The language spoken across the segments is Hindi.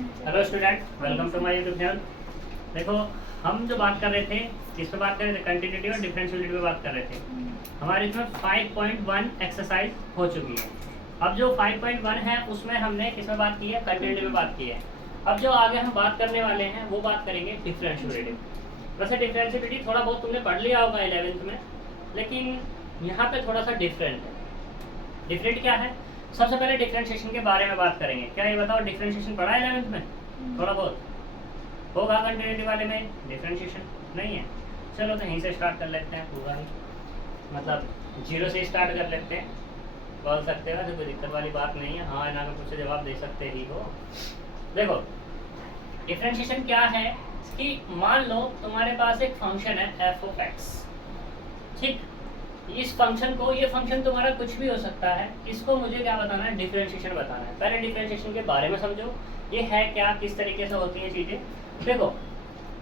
Hello student, welcome to my YouTube channel. देखो, हम जो बात कर रहे थे किस पे बात कर रहे थे, कंटिन्यूटी और डिफरेंशियलिटी पे बात कर रहे थे। हमारे इसमें 5.1 एक्सरसाइज हो चुकी है। अब जो 5.1 है उसमें हमने किस में बात की है, कंटिन्यूटी में बात की है। अब जो आगे हम बात करने वाले हैं वो बात करेंगे डिफरेंशियलिटी। वैसे डिफरेंशियलिटी थोड़ा बहुत तुमने पढ़ लिया होगा 11th में, लेकिन यहाँ पे थोड़ा सा डिफरेंट है। डिफरेंट क्या है, सबसे पहले डिफरेंशिएशन के बारे में बात करेंगे। क्या ये बताओ, डिफरेंशिएशन पढ़ा है 11th में? थोड़ा बहुत होगा। कंटिन्यूटी वाले में डिफरेंशिएशन नहीं है। चलो तो यहीं से स्टार्ट कर लेते हैं, पूरा ही मतलब 0 से स्टार्ट कर लेते हैं। बोल सकते हो, कोई दिक्कत वाली बात नहीं है। हाँ ना, कुछ जवाब दे सकते ही हो। देखो, डिफरेंशिएशन क्या है कि मान लो तुम्हारे पास एक फंक्शन है एफ ऑफ एक्स, ठीक। इस फंक्शन को, ये फंक्शन तुम्हारा कुछ भी हो सकता है, इसको मुझे क्या बताना है, डिफरेंशिएशन बताना है। पहले डिफरेंशिएशन के बारे में समझो, ये है क्या, किस तरीके से होती है चीजें। देखो,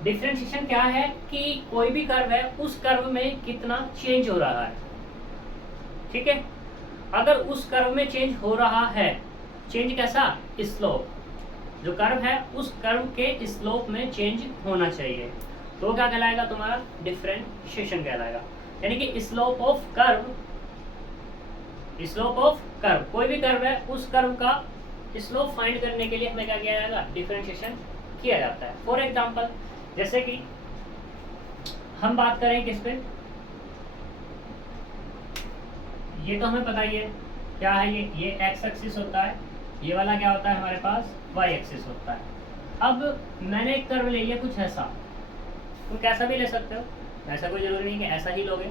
डिफरेंशिएशन क्या है कि कोई भी कर्व है, उस कर्व में कितना चेंज हो रहा है, ठीक है। अगर उस कर्व में चेंज हो रहा है, चेंज कैसा, स्लोप, जो कर्व है उस कर्व के स्लोप में चेंज होना चाहिए, तो क्या कहलाएगा तुम्हारा, डिफरेंशिएशन कहलाएगा। यानी कि slope of curve, slope of curve, कोई भी कर्व है उस कर्व का स्लोप फाइंड करने के लिए हमें क्या किया जाएगा, डिफरेंशिएशन किया जाता है। फॉर एग्जांपल, जैसे कि हम बात करें किस पे, ये तो हमें पता ही है क्या है, ये एक्स एक्सिस होता है, ये वाला क्या होता है हमारे पास, वाई एक्सिस होता है। अब मैंने एक कर्व ले लिया कुछ ऐसा, तुम कैसा भी ले सकते हो, ऐसा कोई जरूरी नहीं कि ऐसा ही लोगे।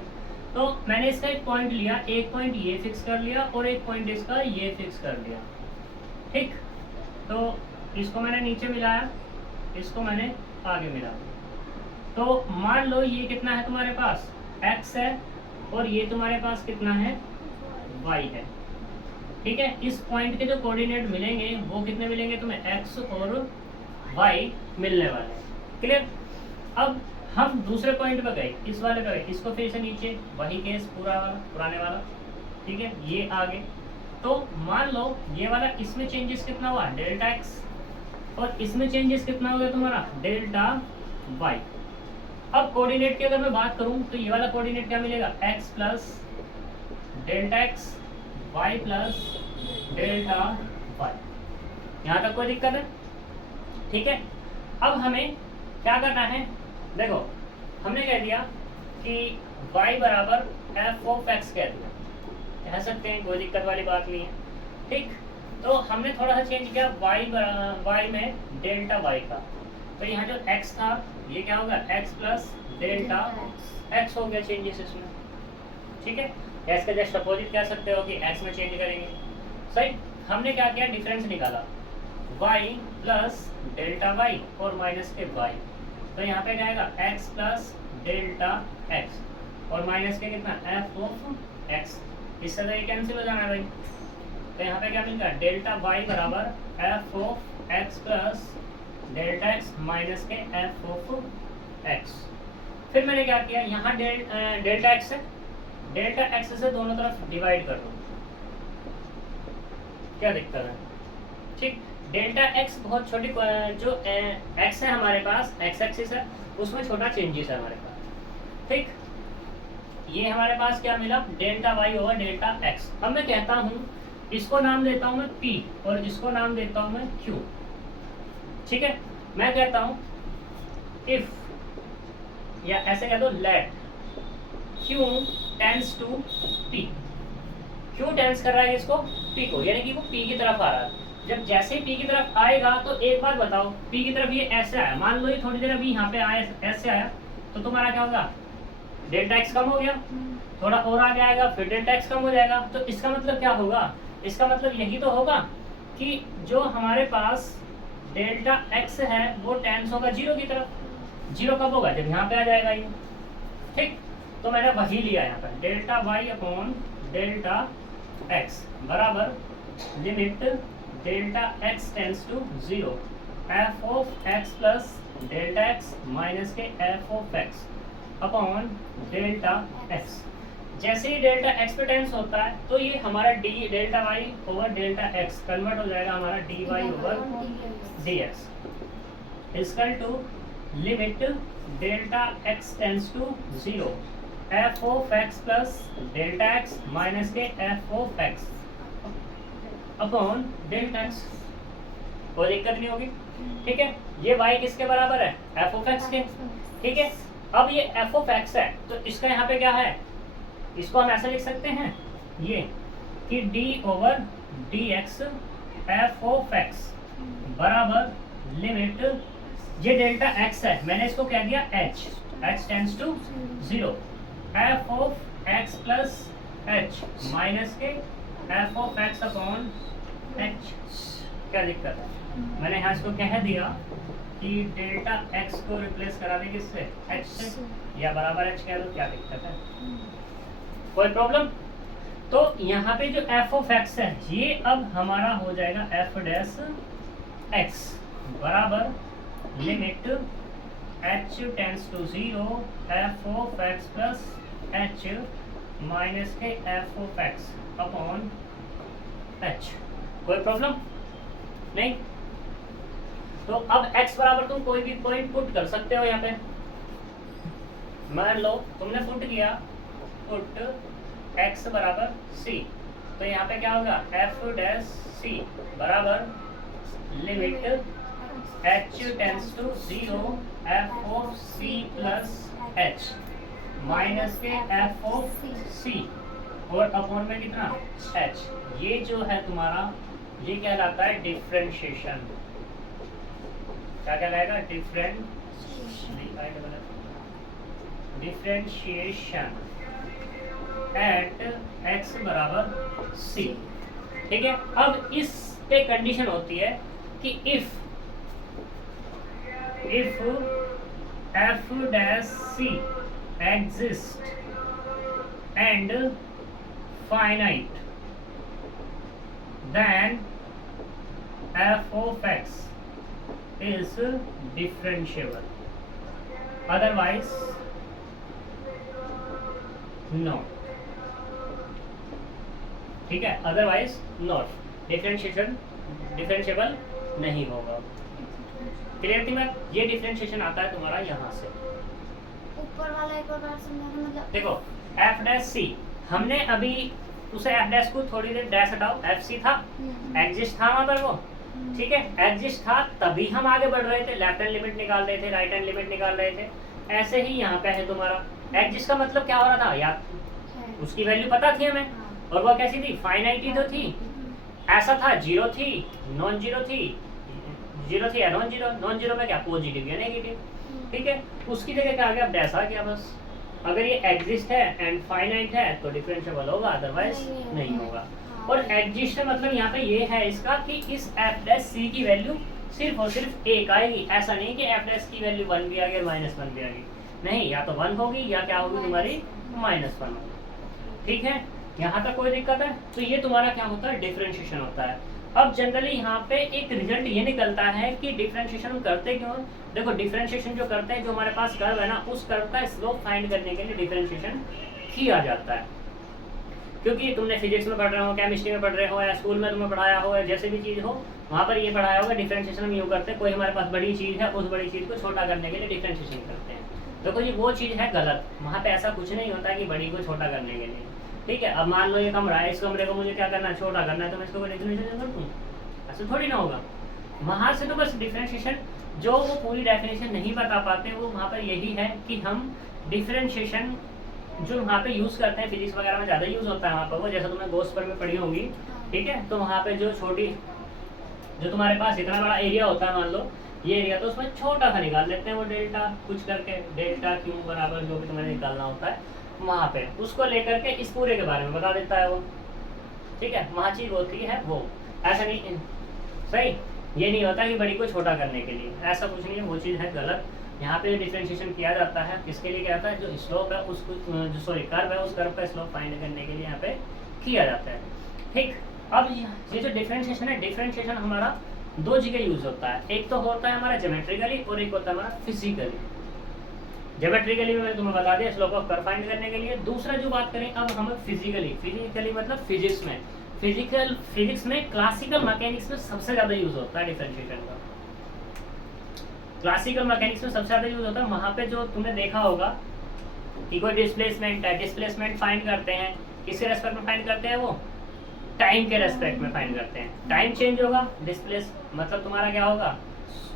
तो मैंने इसका एक पॉइंट लिया, एक पॉइंट ये फिक्स कर लिया और एक पॉइंट इसका ये फिक्स कर लिया, ठीक। तो इसको मैंने नीचे मिलाया, इसको मैंने आगे मिलाया। तो मान लो ये कितना है तुम्हारे पास, x है, और ये तुम्हारे पास कितना है, y है, ठीक है। इस पॉइंट के जो कोऑर्डिनेट मिलेंगे वो कितने मिलेंगे तुम्हें, x और y मिलने वाले हैं, क्लियर। अब हम दूसरे पॉइंट पे गए, इस वाले पे गए, इसको फिर से नीचे, वही केस पूरा वाला, पुराने वाला, ठीक है। ये आगे, तो मान लो ये वाला, इसमें चेंजेस कितना हुआ, डेल्टा एक्स, और इसमें चेंजेस कितना हो गया तुम्हारा, डेल्टा वाई। अब कोऑर्डिनेट की अगर मैं बात करूं तो ये वाला कोऑर्डिनेट क्या मिलेगा, x plus delta x, y plus delta y. यहाँ तक कोई दिक्कत है, ठीक है। अब हमें क्या करना है, देखो हमने कह दिया कि y बराबर एफ ऑफ एक्स कह दिया, कह सकते हैं, कोई दिक्कत वाली बात नहीं है, ठीक। तो हमने थोड़ा सा चेंज किया y में डेल्टा y का, तो यहाँ जो x था ये क्या होगा, x प्लस डेल्टा x हो गया चेंजेस इसमें, ठीक है। x का जस्ट अपोजिट कह सकते हो कि x में चेंज करेंगे, सही। हमने क्या किया, डिफरेंस निकाला, y प्लस डेल्टा y और माइनस के y, तो यहाँ पे जाएगा x प्लस डेल्टा x और माइनस के कितना, f ऑफ x। इससे तो ये कैंसिल हो जाना है भाई, तो यहाँ पे क्या मिलेगा, डेल्टा y बराबर f of x plus delta x minus के f ऑफ x। फिर मैंने क्या किया, यहाँ डेल्टा x है, डेल्टा x से दोनों तरफ डिवाइड कर दो, क्या दिक्कत है, ठीक। डेल्टा एक्स बहुत छोटी, जो एक्स है हमारे पास, एक्स एक्सिस है, उसमें छोटा चेंजेस है हमारे पास, ठीक। ये हमारे पास क्या मिला, delta y over delta x. अब मैं कहता हूँ, इसको नाम देता हूँ मैं पी और इसको नाम देता हूँ मैं क्यू, ठीक है। मैं कहता हूँ इफ, या ऐसे कह दो let q tends to p. Q tends कर रहा है इसको, पी को, यानी कि वो पी की तरफ आ रहा है। जब जैसे ही पी की तरफ आएगा तो एक बात बताओ, पी की तरफ ये ऐसे आया, मान लो ये थोड़ी देर अभी यहाँ पे आया, ऐसे आया, तो तुम्हारा क्या होगा, डेल्टा एक्स कम हो गया, थोड़ा और आगे आएगा फिर डेल्टा एक्स कम हो जाएगा। तो इसका मतलब क्या होगा, इसका मतलब यही तो होगा कि जो हमारे पास डेल्टा एक्स है वो टेंस होगा 0 की तरफ। 0 कब होगा, जब यहाँ पे आ जाएगा ये, ठीक। तो मैंने वही लिया यहाँ पर, delta y upon delta x बराबर limit delta x tends to 0 f of x plus delta x minus के f of x upon delta x. जैसे ही डेल्टा एक्स पे टेंस होता है तो ये हमारा d delta y over delta x convert हो जाएगा हमारा d y over d x equal to limit delta x tends to 0 f of x plus delta x minus के f of x upon delta x. कोई दिक्कत नहीं होगी, ठीक है। ये y किसके बराबर है, एफ ऑफ एक्स के, ठीक है। अब ये एफ ऑफ एक्स है तो इसका यहाँ पे क्या है, इसको हम ऐसा लिख सकते हैं ये कि d over d x f of x बराबर लिमिट, ये डेल्टा x है, मैंने इसको कह दिया h, h tends to 0 f of x plus h minus के f of x upon h। क्या दिक्कत है, मैंने यहाँ इसको कह दिया कि डेल्टा x को रिप्लेस करा देंगे किससे, h से, या बराबर h कह दो, क्या दिक्कत है, कोई प्रॉब्लम। तो यहाँ पे जो f ऑफ x है ये अब हमारा हो जाएगा f डैश x बराबर limit h tends to 0 f of x plus h minus के f of x upon h। कोई प्रॉब्लम नहीं। तो अब x बराबर तुम कोई भी पॉइंट पुट कर सकते हो यहाँ पे, मान लो तुमने पुट किया, पुट x बराबर c, तो यहाँ पे क्या होगा f डैश c बराबर limit h tends to 0 f of c plus h minus के f ऑफ c और अपॉन में कितना h। ये जो है तुम्हारा ये कहलाता है डिफरेंशिएशन। क्या कहलाएगा, डिफरेंशिएशन एट x बराबर c, ठीक है। अब इस पे कंडीशन होती है कि if f dash c exist and finite then f of x is differentiable, otherwise not, ठीक है, otherwise not, डिफरेंशिएबल नहीं होगा। क्लियर थी बात, ये डिफरेंशिएशन आता है तुम्हारा यहाँ से। ऊपर वाला एक और बार समझाना, मतलब देखो f डैश c, हमने अभी उसे एफ डैश को थोड़ी देर डैश हटाओ, एफ सी था, एग्जिस्ट था वहां पर वो, ठीक है, एग्जिस्ट था तभी हम आगे बढ़ रहे थे, लेफ्ट हैंड लिमिट निकाल रहे थे, राइट हैंड लिमिट निकाल रहे थे। ऐसे ही यहाँ पे है तुम्हारा एग्जिस्ट का मतलब क्या हो रहा था यार, उसकी वैल्यू पता थी हमें, और वो कैसी थी, फाइनाइट तो थी, ऐसा था, जीरो थी, नॉन जीरो थी, जीरो थी या नॉन जीरो, नॉन जीरो में क्या पॉजिटिव या नेगेटिव, ठीक है, उसकी जगह क्या आ गया, डैश आ गया बस। अगर ये एग्जिस्ट है एंड फाइनाइट है तो डिफरेंशिएबल होगा, अदरवाइज नहीं होगा। और एग्जिस्ट मतलब यहाँ पे ये है इसका कि इस एफ डैश सी की वैल्यू सिर्फ और सिर्फ एक आएगी, ऐसा नहीं कि एफ डैश की वैल्यू 1 भी आ गई और -1 भी आ गई, नहीं, या तो 1 होगी या क्या होगी तुम्हारी -1 होगी, ठीक है। यहाँ तक कोई दिक्कत है। तो ये तुम्हारा क्या होता है, डिफरेंशिएशन होता है। अब जनरली यहाँ पे एक रिजल्ट ये निकलता है कि डिफरेंशिएशन हम करते क्यों। देखो डिफरेंशिएशन जो करते हैं, जो हमारे पास कर्व है ना, उस कर्व का स्लोप फाइंड करने के लिए डिफरेंशिएशन किया जाता है। क्योंकि तुमने फिजिक्स में पढ़ रहे हो, केमिस्ट्री में पढ़ रहे हो, या स्कूल में तुम्हें पढ़ाया हो, या जैसे भी चीज़ हो वहाँ पर ये पढ़ाया होगा, डिफरेंशिएशन हम यूँ करते हैं। कोई हमारे पास बड़ी चीज़ है, उस बड़ी चीज़ को छोटा करने के लिए डिफरेंशिएशन करते हैं। देखो ये वो चीज़ है गलत, वहाँ पे ऐसा कुछ नहीं होता कि बड़ी को छोटा करने के लिए, ठीक है। अब मान लो ये कमरा है, इस कमरे को मुझे क्या करना है, छोटा करना है, तो मैं इसको डिफरेंशिएशन कर दूँ, ऐसा थोड़ी ना होगा। वहाँ से तो बस डिफरेंशिएशन जो वो पूरी डेफिनेशन नहीं बता पाते, वो वहाँ पर यही है कि हम डिफरेंशिएशन जो वहाँ पे यूज़ करते हैं, फिजिक्स वगैरह में ज़्यादा यूज़ होता है वहाँ पर, वो जैसा तुमने गोस पर में पढ़ी होगी, ठीक है। तो वहाँ पे जो छोटी, जो तुम्हारे पास इतना बड़ा एरिया होता है, मान लो ये एरिया, तो उसमें छोटा सा निकाल लेते हैं वो डेल्टा कुछ करके, डेल्टा क्यू बराबर जो भी तुम्हें निकालना होता है, वहाँ पे उसको लेकर के इस पूरे के बारे में बता देता है वो, ठीक है। वहाँ चीज़ होती है वो, ऐसा नहीं, सही ये नहीं होता कि बड़ी को छोटा करने के लिए, ऐसा कुछ नहीं है, वो चीज़ है गलत। यहाँ पे डिफरेंशिएशन किया जाता है, किसके लिए किया जाता है, जो स्लोप है उसको, जो सॉरी कर्व है, उस कर्व का स्लोप फाइंड करने के लिए यहाँ पे किया जाता है, ठीक। अब ये जो डिफरेंशिएशन है, डिफरेंशिएशन हमारा दो जगह यूज होता है, एक तो होता है हमारा ज्योमेट्रिकली और एक होता है हमारा फिजिकली। ज्योमेट्रिकली मैंने तुम्हें बता दिया स्लोप ऑफ कर्व फाइंड करने के लिए। दूसरा जो बात करें अब हम फिजिकली मतलब फिजिक्स में क्लासिकल मैकेनिक्स में सबसे ज्यादा यूज होता है डिफरेंशिएशन का। क्लासिकल मैकेनिक्स में सबसे ज्यादा यूज होता है। वहां पे जो तुमने देखा होगा कि कोई डिस्प्लेसमेंट है, डिस्प्लेसमेंट फाइंड करते हैं, किसके रेस्पेक्ट में फाइंड करते हैं? वो टाइम के रेस्पेक्ट में फाइंड करते हैं। टाइम चेंज होगा, डिस्प्लेस मतलब तुम्हारा क्या होगा,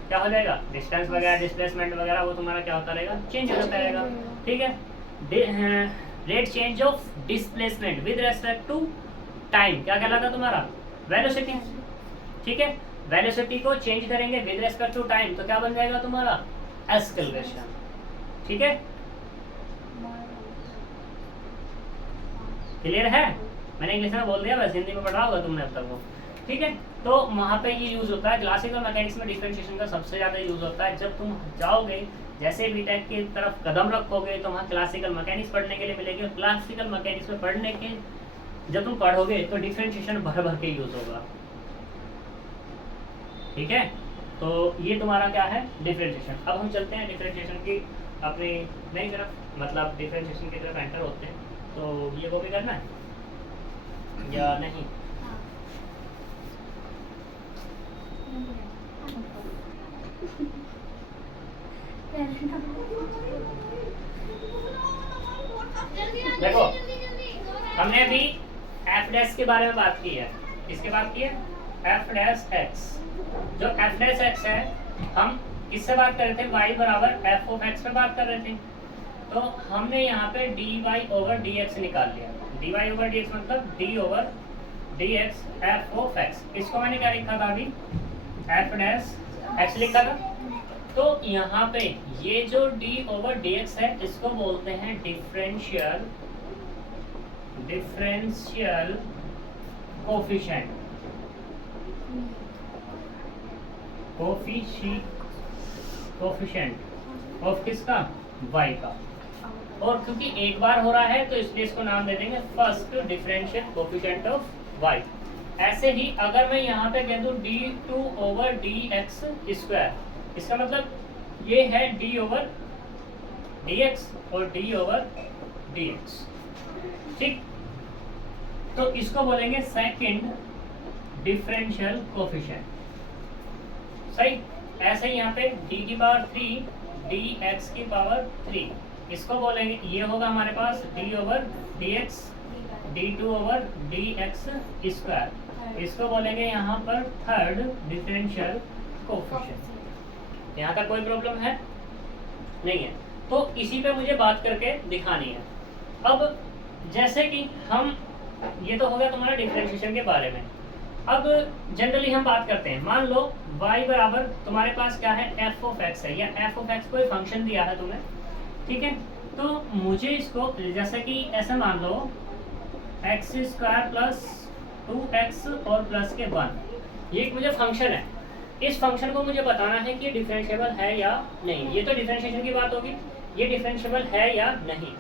क्या हो जाएगा, डिस्टेंस वगैरह डिस्प्लेसमेंट वगैरह वो तुम्हारा क्या होता रहेगा, चेंज होता रहेगा। ठीक है, rate change of displacement with respect to time क्या कहलाता तुम्हारा, वेलोसिटी। ठीक है, वेलोसिटी को चेंज करेंगे विद रेस्पेक्ट टू टाइम तो क्या बन जाएगा तुम्हारा, एक्सेलरेशन। ठीक है, क्लियर है? मैंने इंग्लिश में बोल दिया, बस हिंदी में पढ़ा होगा तुमने अब तक वो। ठीक है, तो वहाँ पे ये यूज होता है। क्लासिकल मैकेनिक्स में डिफरेंशिएशन का सबसे ज़्यादा यूज होता है। जब तुम जाओगे जैसे बीटेक की तरफ कदम रखोगे तो वहाँ क्लासिकल मैकेनिक्स पढ़ने के लिए मिलेगी, और क्लासिकल मैकेनिक्स में पढ़ने के जब तुम पढ़ोगे तो डिफरेंशिएशन भर भर के यूज होगा। ठीक है, तो ये तुम्हारा क्या है, डिफरेंशिएशन। अब हम चलते हैं डिफरेंशिएशन की अपनी नई तरफ, मतलब डिफरेंशिएशन की तरफ एंटर होते हैं। तो ये वो भी करना है या नहीं? देखो, हमने अभी एफ डैश के बारे में बात की है। किसके बात की है? F dash x. जो एफ डैश एक्स है, हम किससे बात कर रहे थे, y बराबर एफ ऑफ एक्स पे बात कर रहे थे। तो हमने यहाँ पे dy ओवर dx निकाल लिया। dy ओवर dx मतलब d over dx F of x. इसको मैंने क्या लिखा था अभी, एफ डैश एक्स लिखा था। तो यहाँ पे ये जो d ओवर dx है इसको बोलते हैं डिफरेंशियल कोफिशिएंट ऑफ किसका, y का। और क्योंकि एक बार हो रहा है तो इसलिए इसको नाम दे देंगे first differential coefficient of y। ऐसे ही अगर मैं यहाँ पे कह दूँ d2 ओवर dx स्क्वायर, इसका मतलब ये है d ओवर dx और d ओवर dx। ठीक, तो इसको बोलेंगे सेकंड डिफरेंशियल कोफिशिएंट। सही। ऐसे ही यहाँ पे d की पावर 3 dx की पावर 3, इसको बोलेंगे, ये होगा हमारे पास d over dx d2 over dx square, इसको बोलेंगे यहाँ पर थर्ड डिफरेंशियल कोफिशिएंट। यहाँ तक कोई प्रॉब्लम है नहीं है? तो इसी पे मुझे बात करके दिखानी है। अब जैसे कि हम, ये तो हो गया तुम्हारा डिफरेंशिएशन के बारे में। अब जनरली हम बात करते हैं, मान लो y बराबर तुम्हारे पास क्या है, f ऑफ x है, या f ऑफ x कोई फंक्शन दिया है तुम्हें। ठीक है, तो मुझे इसको जैसे कि ऐसा मान लो x स्क्वायर प्लस 2x और प्लस के 1, ये एक मुझे फंक्शन है। इस फंक्शन को मुझे बताना है कि ये डिफरेंशिएबल है या नहीं। ये तो डिफरेंशिएशन की बात होगी, ये डिफरेंशिएबल है या नहीं।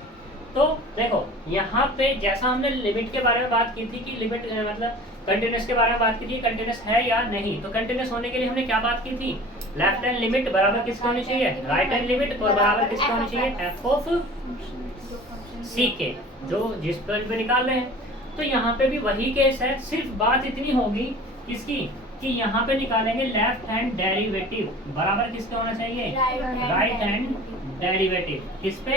तो देखो यहाँ पे जैसा हमने लिमिट के बारे में बात की थी कि लिमिट मतलब कंटिन्यूस के बारे में बात की थी, कंटिन्यूस है या नहीं। तो कंटिन्यूस होने के लिए हमने क्या बात की थी, लेफ्ट हैंड लिमिट बराबर किसका होनी चाहिए, राइट हैंड लिमिट, और बराबर किसका होनी चाहिए, एफ ऑफ सी के, जो जिस पर पे निकाल रहे हैं। तो यहाँ पे भी वही केस है, सिर्फ बात इतनी होगी किसकी, कि यहाँ पे निकालेंगे लेफ्ट हैंड डेरिवेटिव बराबर किसका होना चाहिए, राइट हैंड डेरिवेटिव। किस पे,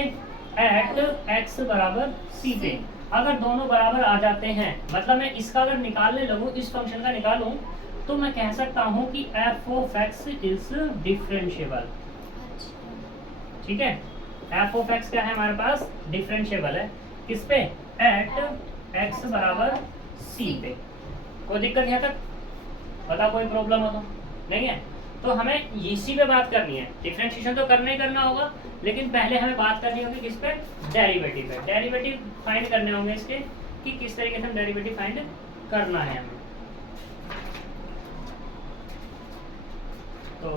एट एक्स बराबर सी पे। अगर दोनों बराबर आ जाते हैं, मतलब मैं इसका अगर निकालने लगूं, इस फंक्शन का निकालूं, तो मैं कह सकता हूं कि f of x is differentiable. ठीक है, एफ ऑफ एक्स क्या है हमारे पास, डिफरेंशिएबल है। किस पे, एट एक्स बराबर सी पे। कोई दिक्कत यहाँ तक, पता कोई प्रॉब्लम हो तो नहीं है? तो हमें इसी पे बात करनी है। डिफरेंशिएशन तो करना ही करना होगा, लेकिन पहले हमें बात करनी होगी किस पे, डेरिवेटिव पे। डेरिवेटिव फाइंड करने होंगे इसके, कि किस तरीके से हम डेरिवेटिव फाइंड करना है हमें। तो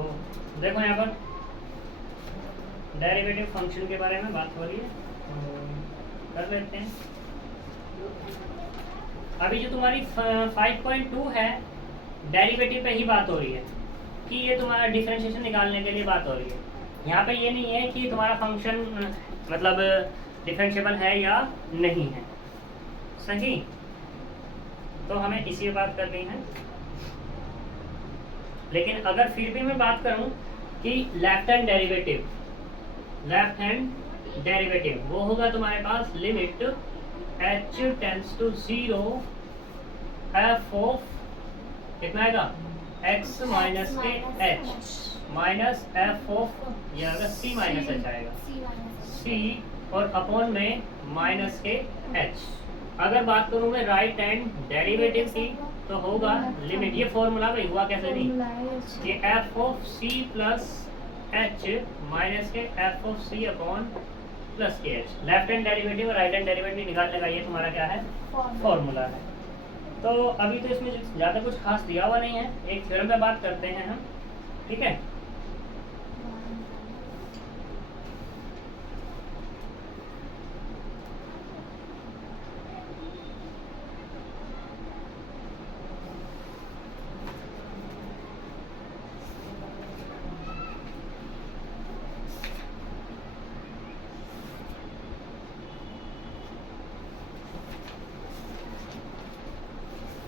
देखो यहाँ पर डेरिवेटिव फंक्शन के बारे में बात हो रही है, तो कर लेते हैं। अभी जो तुम्हारी 5.2 है, डेरिवेटिव पे ही बात हो रही है, कि ये तुम्हारा डिफरेंशिएशन निकालने के लिए बात हो रही है। यहाँ पे ये नहीं है कि तुम्हारा फंक्शन मतलब डिफरेंशिएबल है या नहीं है, सही। तो हमें इसी पे बात करनी है। लेकिन अगर फिर भी मैं बात करूं कि लेफ्ट हैंड डेरिवेटिव वो होगा तुम्हारे पास limit h tends to 0 f of कितना आएगा x माइनस के h माइनस f ऑफ ये आएगा c माइनस h आएगा c और अपॉन में माइनस के h। अगर बात करूं मैं राइट हैंड डेरिवेटिव की तो होगा लिमिट, ये फॉर्मूला भाई हुआ कैसे नहीं, ये f of c plus h minus के f of c upon plus के h। लेफ्ट हैंड डेरिवेटिव और राइट हैंड डेरिवेटिव निकालने का ये तुम्हारा क्या है फॉर्मूला है। तो अभी तो इसमें ज़्यादा कुछ खास दिया हुआ नहीं है, एक थ्योरम पे बात करते हैं हम, ठीक है।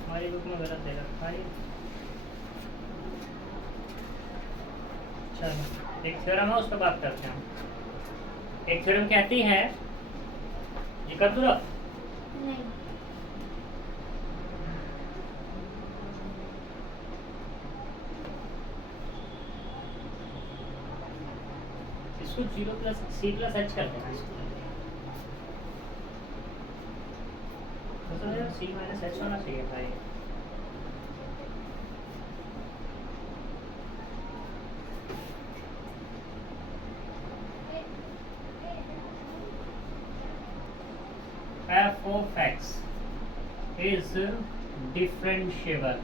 हमारी बुक में गलत दे रखा है। चलो एक थ्योरम है उस पर बात करते हैं। एक थ्योरम कहती है, ये कर दो नहीं इसको 0 प्लस c प्लस h करते हैं, c माइनस h होना चाहिए था ये। f of x is differentiable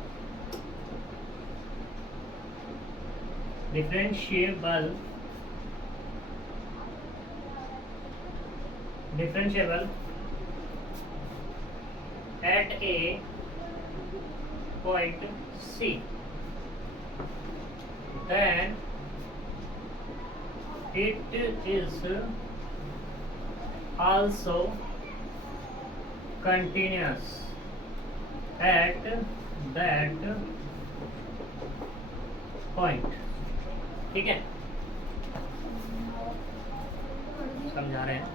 at a point C, then it is also continuous at that point, ठीक है, समझा रहे हैं।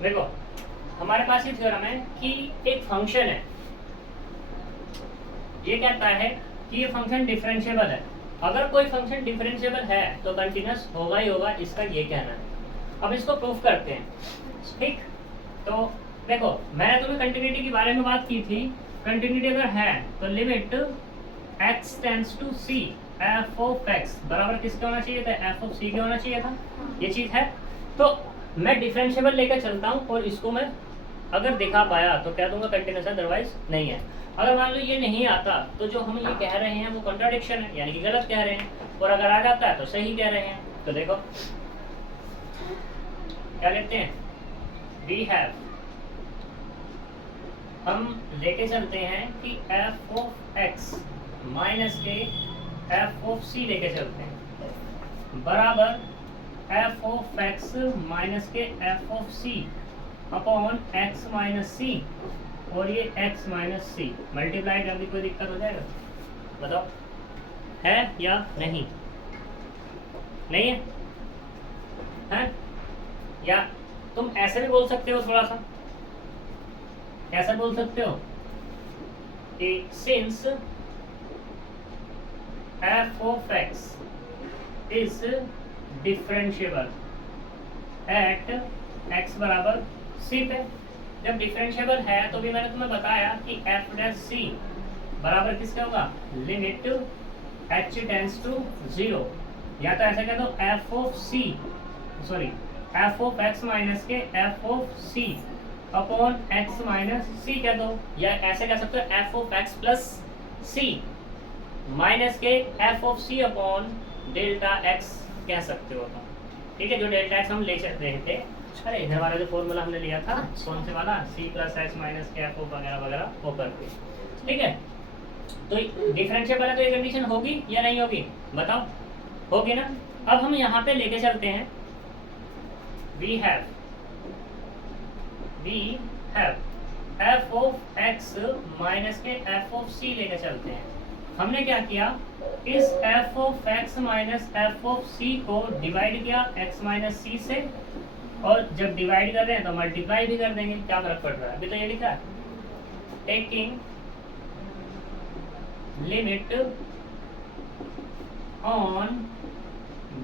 देखो हमारे पास ये थ्योरम है कि एक फंक्शन है, ये कहता है कि ये फंक्शन डिफरेंशिएबल है। अगर कोई फंक्शन डिफरेंशिएबल है तो कंटिन्यूअस होगा ही होगा, इसका ये कहना है। अब इसको प्रूफ करते हैं, ठीक। तो देखो मैंने तुम्हें कंटिन्यूटी के बारे में बात की थी। कंटिन्यूटी अगर है तो limit x tends to c f of x बराबर किसका होना चाहिए था, f ऑफ c का होना चाहिए था। ये चीज है, तो मैं डिफरेंशिएबल लेकर चलता हूँ और इसको मैं अगर दिखा पाया तो कह दूंगा कंटिन्यूअस है, अदरवाइज नहीं है। अगर मान लो ये नहीं आता तो जो हम ये कह रहे हैं वो कॉन्ट्राडिक्शन है, यानी कि गलत कह रहे हैं, और अगर आ जाता है तो सही कह रहे हैं। तो देखो क्या कहते हैं, वी हैव, हम लेके चलते हैं कि f ऑफ x माइनस के f ऑफ c लेके चलते हैं बराबर f ऑफ x माइनस के f of c upon x minus c, और ये x माइनस c मल्टीप्लाई कर दी, कोई दिक्कत हो जाएगा बताओ, है या नहीं, नहीं है, है? या तुम ऐसे भी बोल सकते हो, थोड़ा सा ऐसा बोल सकते हो कि since f of x is differentiable eight x बराबर c पे। जब डिफरेंशिएबल है तो भी मैंने तुम्हें बताया कि f डैश c बराबर किसका होगा, लिमिट h टेंड्स टू 0, या तो ऐसे कह दो f of c sorry f of x minus के f of c upon x minus c कह दो, या ऐसे कह सकते हो f of x plus c minus के f of c upon delta x कह सकते हो तुम, ठीक है। जो डेल्टा x हम ले रहे थे, अरे इधर वाला जो फॉर्मूला हमने लिया था, कौन से वाला, c प्लस h माइनस के f वगैरह वगैरह वो करके, ठीक है। तो डिफरेंशिएबल है तो ये कंडीशन होगी या नहीं होगी, बताओ, होगी ना। अब हम यहाँ पे लेके चलते हैं, we have f of x minus के f ऑफ c लेके चलते हैं। हमने क्या किया, इस f of x minus f of c को डिवाइड किया x माइनस c से, और जब डिवाइड कर रहे हैं तो मल्टीप्लाई भी कर देंगे, क्या फर्क पड़ रहा है, अभी तो ये लिखा है taking limit on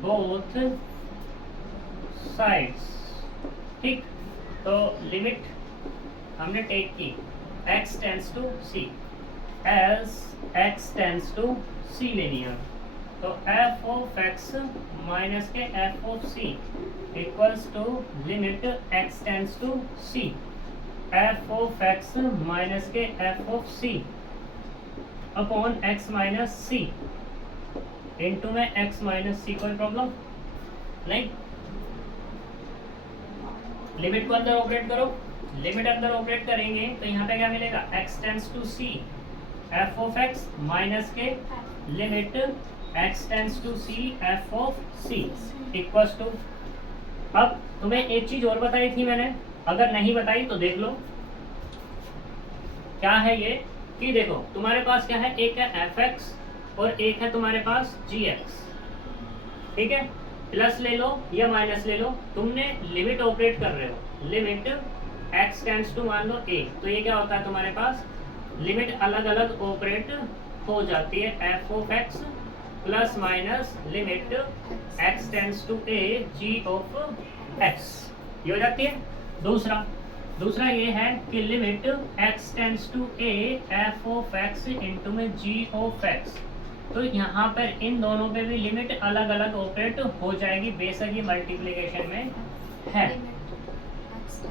both sides, ठीक। तो लिमिट हमने टेक की x tends to c, as x tends to c लेनी है, तो f ऑफ x माइनस के f of c equals to limit x tends to c, f of x minus के f of c upon x minus c into में x माइनस c। कोई प्रॉब्लम नहीं, लिमिट को अंदर ऑपरेट करो, लिमिट अंदर ऑपरेट करेंगे तो यहाँ पे क्या मिलेगा, x tends to c f of x minus के limit x tends to c f of c equals to. अब तुम्हें एक चीज और बताई थी मैंने, अगर नहीं बताई तो देख लो, क्या है ये कि देखो तुम्हारे पास क्या है, एक है fx और एक है तुम्हारे पास gx, ठीक है, प्लस ले लो या माइनस ले लो, तुमने लिमिट ऑपरेट कर रहे हो, लिमिट x टेंड्स टू मान लो a, तो ये क्या होता है तुम्हारे पास, लिमिट अलग अलग ऑपरेट हो जाती है, f of x plus minus limit x tends to a g of x, ये हो जाती है। दूसरा ये है कि limit x tends to a f of x into में g ऑफ x, तो यहाँ पर इन दोनों पे भी लिमिट अलग अलग ऑपरेट हो जाएगी, बेशक ये मल्टीप्लिकेशन में है,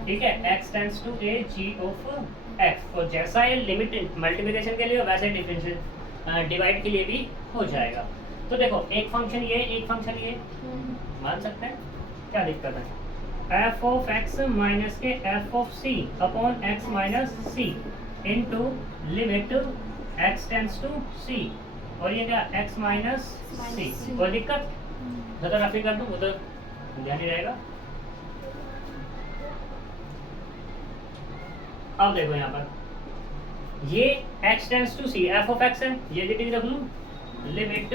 ठीक है, x tends to a g of x, और जैसा ये लिमिट मल्टीप्लिकेशन के लिए वैसे डिफरेंशियल डिवाइड के लिए भी हो जाएगा। तो देखो एक फंक्शन ये, एक फंक्शन ये, मान सकते हैं, क्या दिक्कत है, f ऑफ x माइनस के f of c upon x minus c into limit x tends to c, और ये क्या x माइनस c, कोई दिक्कत, ज़्यादा रफी कर दूँ वो तो ध्यान ही रहेगा। अब देखो यहाँ पर ये x tends to c f of x है, ये डिग्री रख लूँ, limit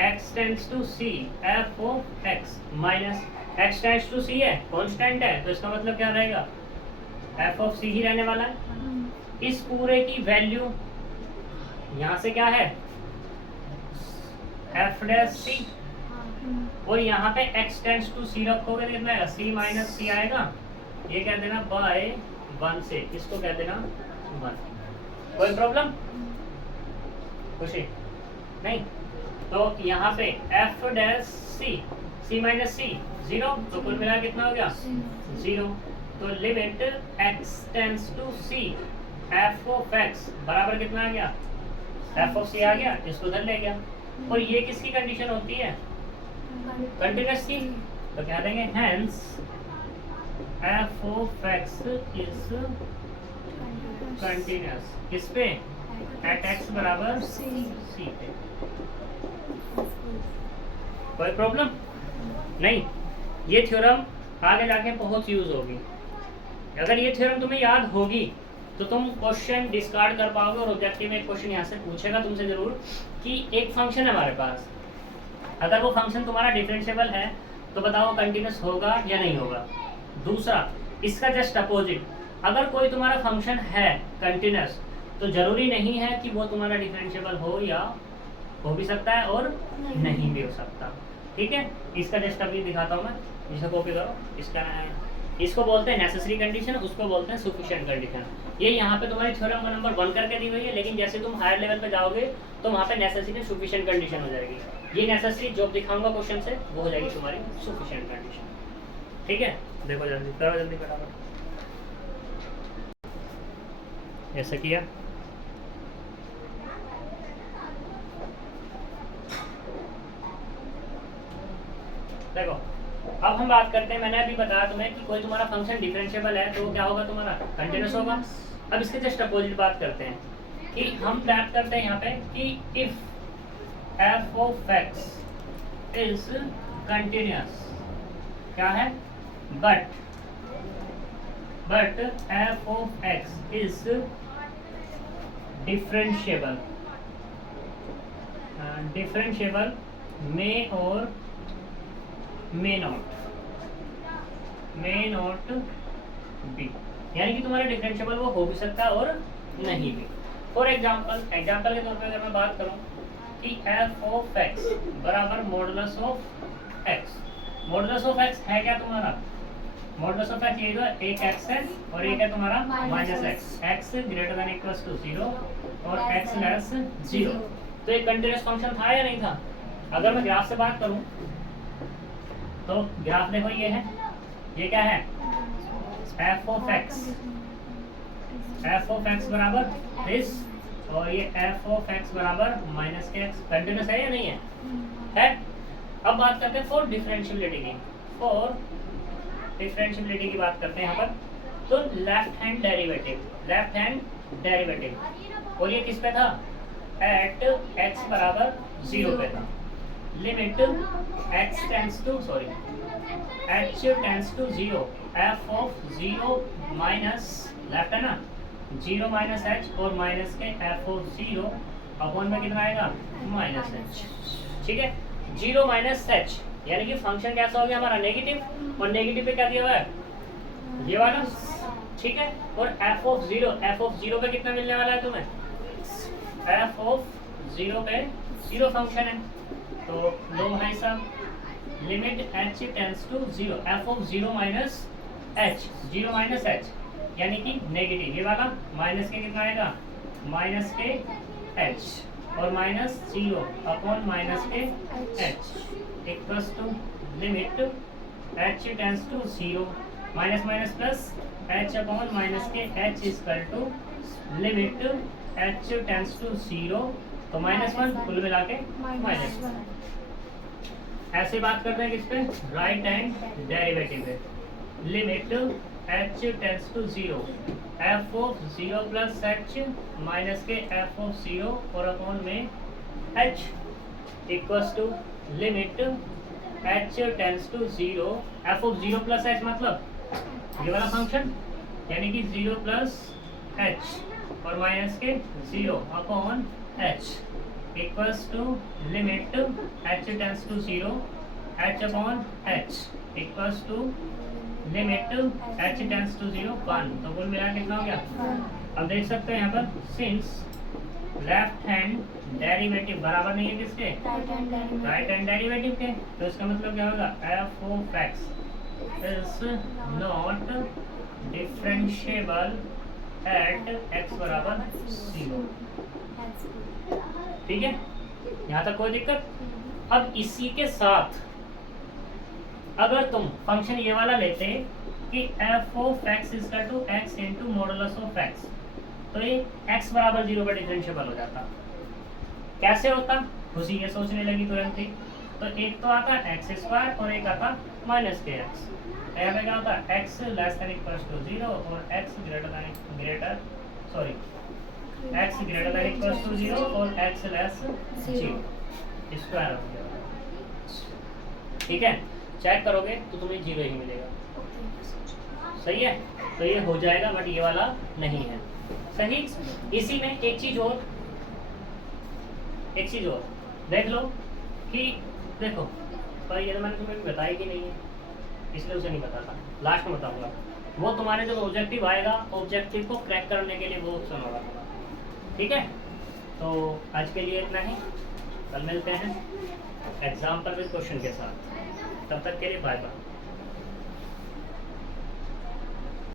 x tends to c f of x minus x tends to c है, कांस्टेंट है, तो इसका मतलब क्या रहेगा, f ऑफ c ही रहने वाला है। इस पूरे की वैल्यू यहाँ से क्या है, f डैश c, और यहाँ पे x टेंड्स टू c रखोगे तो कितना आएगा, c माइनस c आएगा, ये कह देना बाय 1 से, इसको कह देना 1, कोई प्रॉब्लम, खुशी नहीं। तो यहाँ पे f dash c minus c 0, तो कुल मिला कितना हो गया 0, तो limit x tends to c f of x बराबर कितना आ गया, f ऑफ c आ गया, इसको उधर ले गया, और ये किसकी कंडीशन होती है, कंटीन्यूअस की, तो कह देंगे hence f of x is continuous, किस पे, एट x बराबर c पे, कोई प्रॉब्लम नहीं। ये थ्योरम आगे जाके बहुत यूज होगी, अगर ये थ्योरम तुम्हें याद होगी तो तुम क्वेश्चन डिस्कार्ड कर पाओगे, और ऑब्जेक्टिव में क्वेश्चन यहाँ से पूछेगा तुमसे जरूर कि एक फंक्शन है हमारे पास, अगर वो फंक्शन तुम्हारा डिफरेंशिएबल है तो बताओ कंटिन्यूअस होगा या नहीं होगा। दूसरा इसका जस्ट अपोजिट, अगर कोई तुम्हारा फंक्शन है कंटिन्यूअस तो जरूरी नहीं है कि वो तुम्हारा डिफरेंशिएबल हो, या हो भी सकता है और नहीं भी हो सकता, ठीक है। इसका जस्ट अभी दिखाता हूँ मैं, जिसे कॉपी करो, इसका इसको बोलते हैं नेसेसरी कंडीशन, उसको बोलते हैं सफिशिएंट कंडीशन। ये यहाँ पे तुम्हारी थ्योरम नंबर 1 करके दी हुई है, लेकिन जैसे तुम हायर लेवल पे जाओगे तो वहाँ पे नेसेसरी सफिशिएंट कंडीशन हो जाएगी। ये नेसेसरी जो दिखाऊंगा क्वेश्चन से वो हो जाएगी तुम्हारी सफिशिएंट कंडीशन, ठीक है। देखो जल्दी करो, जल्दी फटाफट, ऐसा किया, देखो अब हम बात करते हैं, मैंने अभी बताया तुम्हें कि कोई तुम्हारा फंक्शन डिफरेंशिएबल है तो क्या होगा, तुम्हारा कंटिन्यूअस होगा। अब इसके जस्ट अपोजिट बात करते हैं, कि हम प्राप्त करते हैं यहाँ पे कि if f of x is continuous, क्या है, but f of x is differentiable may और मे नॉट बी, यानी कि तुम्हारा डिफरेंशिएबल वो हो भी सकता है और नहीं भी। फॉर एग्जाम्पल के तौर पे अगर मैं बात करूं कि एफ ऑफ एक्स बराबर modulus of x. Modulus of x है क्या तुम्हारा, मॉडुलस ऑफ एक्स ये जो एक एक्स है और एक है तुम्हारा minus x, x greater than equals to 0 और एक्स लेस 0। तो एक कंटीन्यूअस फंक्शन था या नहीं था। अगर मैं ग्राफ से बात करूं तो ग्राफ देखो ये है, ये क्या है, एफ ऑफ एक्स बराबर इस, और ये एफ ऑफ एक्स बराबर माइनस के एक्स। कंटीन्यूअस है या नहीं है, है। अब बात करते हैं फॉर डिफरेंशिएबिलिटी की बात करते हैं यहाँ पर। तो लेफ्ट हैंड डेरिवेटिव और ये किस पे था, एट एक्स बराबर 0 पे था। Limit x tends to h tends to 0, f of 0 minus, left है ना, 0 माइनस h और माइनस के एफ ऑफ 0 अपॉन में कितना आएगा, माइनस h। ठीक है, 0 माइनस h यानी कि फंक्शन कैसा हो गया हमारा, नेगेटिव, और नेगेटिव पे क्या दिया हुआ है, ये वाला। ठीक है, और एफ ऑफ 0 पे कितना मिलने वाला है तुम्हें, एफ ऑफ 0 पे 0 फंक्शन है। तो लो भाई साहब, limit h tends to 0, f of 0 minus h यानी कि नेगेटिव, ये वाला माइनस के कितना आएगा, माइनस के h और माइनस 0 अपॉन माइनस के h equals to limit h tends to 0, minus minus plus h upon minus के h equal to limit h tends to 0, तो -1 कुल मिला के -1। ऐसे बात करते हैं किस पे, राइट हैंड डेरिवेटिव पे। Limit h tends to 0, f of 0 plus h minus के एफ ऑफ 0 और अपॉन में h equals to limit h tends to 0, f of 0 plus h मतलब ये वाला फंक्शन, यानी कि 0 प्लस h और माइनस के 0 upon h equals to limit h tends to 0, h upon h equals to limit h tends to 0 1। तो कुल मिला कितना हो गया, अब देख सकते हैं यहाँ पर, सिंस लेफ्ट हैंड डेरिवेटिव बराबर नहीं है किसके, राइट हैंड डेरिवेटिव के, तो इसका मतलब क्या होगा, F of x is not differentiable eight x बराबर 0। ठीक है, यहाँ तक कोई दिक्कत। अब इसी के साथ अगर तुम फंक्शन ये वाला लेते कि f of x is equal to x into modulus of x, तो ये x बराबर 0 पर डिफरेंशिएबल हो जाता। कैसे होता, खुशी ये सोचने लगी तुरंत ही। तो एक तो आता एक्स स्क्वायर और एक आता माइनस के एक्स। यहाँ पे क्या होता है, x less than equals to 0 और x greater than equals to 0 और एक्स लेस 0 स्क्वायर हो गया। ठीक है, चेक करोगे तो तुम्हें 0 ही मिलेगा। सही है, तो ये हो जाएगा, बट ये वाला नहीं है। सही। इसी में एक चीज और देख लो कि देखो, पर ये तो मैंने तुम्हें बताई कि नहीं है, इसलिए उसे नहीं बताता, लास्ट में बताऊंगा। वो तुम्हारे जब ऑब्जेक्टिव आएगा, ऑब्जेक्टिव को क्रैक करने के लिए वो ऑप्शन होगा। ठीक है, तो आज के लिए इतना ही, कल मिलते हैं एग्जाम्पल विद क्वेश्चन के साथ। तब तक के लिए बाय बाय।